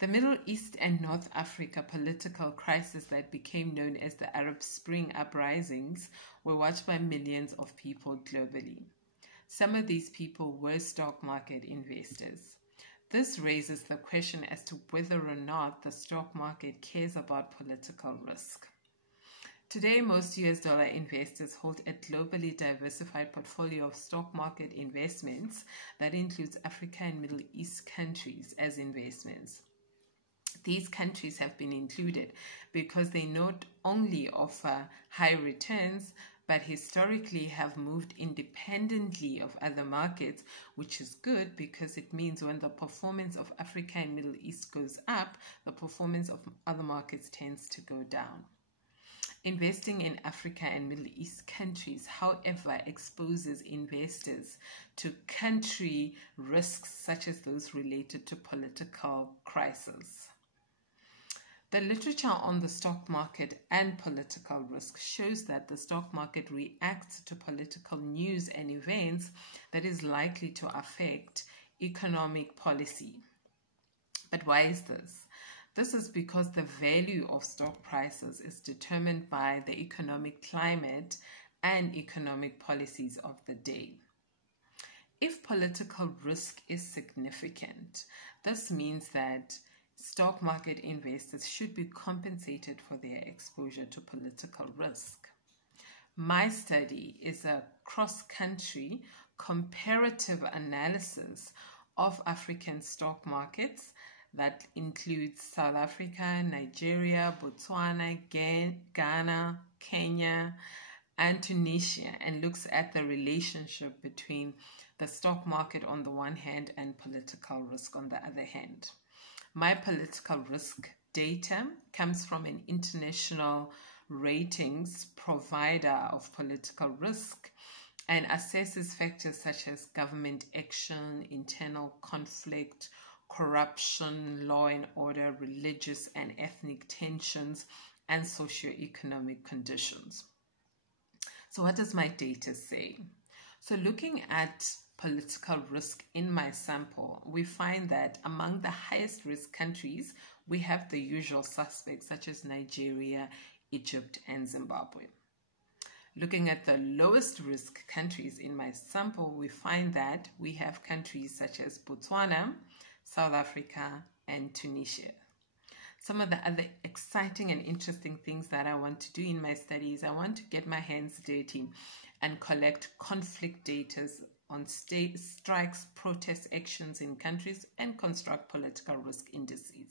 The Middle East and North Africa political crisis that became known as the Arab Spring uprisings were watched by millions of people globally. Some of these people were stock market investors. This raises the question as to whether or not the stock market cares about political risk. Today, most US dollar investors hold a globally diversified portfolio of stock market investments that includes Africa and Middle East countries as investments. These countries have been included because they not only offer high returns, but historically have moved independently of other markets, which is good because it means when the performance of Africa and Middle East goes up, the performance of other markets tends to go down. Investing in Africa and Middle East countries, however, exposes investors to country risks such as those related to political crises. The literature on the stock market and political risk shows that the stock market reacts to political news and events that is likely to affect economic policy. But why is this? This is because the value of stock prices is determined by the economic climate and economic policies of the day. If political risk is significant, this means that stock market investors should be compensated for their exposure to political risk. My study is a cross-country comparative analysis of African stock markets that includes South Africa, Nigeria, Botswana, Ghana, Kenya, and Tunisia, and looks at the relationship between the stock market on the one hand and political risk on the other hand. My political risk data comes from an international ratings provider of political risk and assesses factors such as government action, internal conflict, corruption, law and order, religious and ethnic tensions, and socioeconomic conditions. So what does my data say? So looking at political risk in my sample, we find that among the highest risk countries, we have the usual suspects such as Nigeria, Egypt, and Zimbabwe. Looking at the lowest risk countries in my sample, we find that we have countries such as Botswana, South Africa, and Tunisia. Some of the other exciting and interesting things that I want to do in my studies, I want to get my hands dirty and collect conflict data on state strikes, protest actions in countries, and construct political risk indices.